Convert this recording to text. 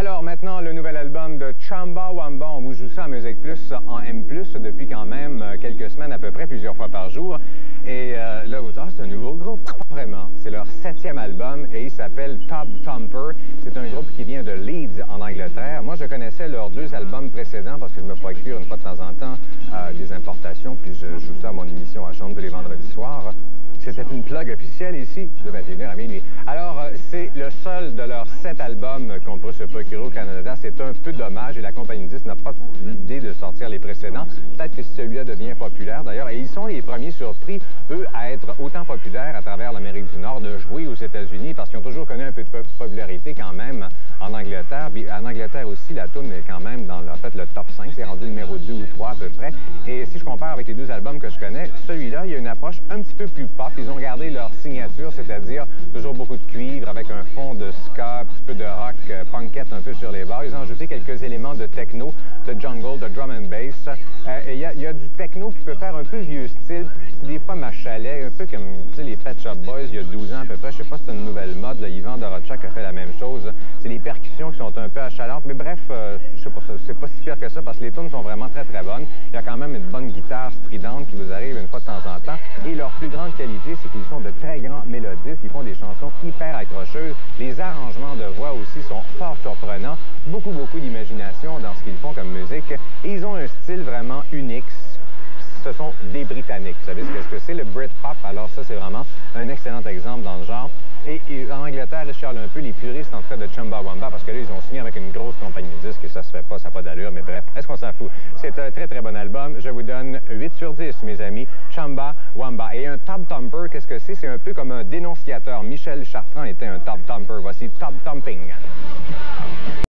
Alors maintenant, le nouvel album de Chumbawamba, on vous joue ça en Musique Plus en M+, depuis quand même quelques semaines à peu près, plusieurs fois par jour. Et là, vous dites, c'est un nouveau groupe? Pas vraiment. C'est leur 7e album et il s'appelle Tub Thumper. C'est un groupe qui vient de Leeds, en Angleterre. Moi, je connaissais leurs 2 albums précédents parce que je me procure une fois de temps en temps des importations, puis je joue ça à mon émission à chambre tous les vendredis soirs. C'était une plug officielle ici, de 21h à minuit. Alors, c'est le seul de leurs 7 albums qu'on peut se procurer au Canada. C'est un peu dommage et la compagnie Disc n'a pas l'idée de sortir les précédents. Peut-être que celui-là devient populaire d'ailleurs. Et ils sont les premiers surpris, eux, à être autant populaires à travers l'Amérique du Nord, de jouer aux États-Unis, parce qu'ils ont toujours connu un peu de popularité quand même en Angleterre. Puis en Angleterre aussi, la tune est quand même dans en fait, le top 5. C'est rendu numéro 2 ou 3 à peu près. Et si je compare avec les 2 albums que je connais, celui-là, il y a une approche un petit peu plus pop. Ils ont gardé leur signature, c'est-à-dire toujours beaucoup de cuivre avec un fond de ska, un petit peu de rock, punkette un peu sur les bords. Ils ont ajouté quelques éléments de techno, de jungle, de drum and bass. Il y a du techno qui peut faire un peu vieux style, puis des fois machalet, un peu comme les Pet Shop Boys il y a 12 ans à peu près. Je sais pas si c'est une nouvelle mode. Là, Yvan Dorochak a fait la même chose. C'est les percussions qui sont un peu achalantes, mais bref, je sais pas, c'est pas si pire que ça parce que les tunes sont vraiment très très bonnes. Il y a quand même une bonne guitare stridente qui vous arrive une fois de temps en temps. Et leur plus grande qualité, c'est qu'ils sont de très grands mélodistes. Ils font des chansons hyper accrocheuses. Les arrangements de voix aussi sont fort surprenants. Beaucoup d'imagination dans ce qu'ils font comme musique. Et ils ont un style vraiment unique. Ce sont des Britanniques. Vous savez ce que c'est, le Britpop? Alors ça, c'est vraiment un excellent exemple dans le genre. Et en Angleterre, ils chialent un peu les puristes en tout cas de Chumbawamba parce que là, ils ont signé avec une grosse compagnie de disques et ça se fait pas, ça n'a pas d'allure, mais bref, est-ce qu'on s'en fout? C'est un très très bon album. Je vous donne 8 sur 10, mes amis. Chumbawamba. Et un Tub Thumper, qu'est-ce que c'est? C'est un peu comme un dénonciateur. Michel Chartrand était un Tub Thumper. Voici Tub Thumping.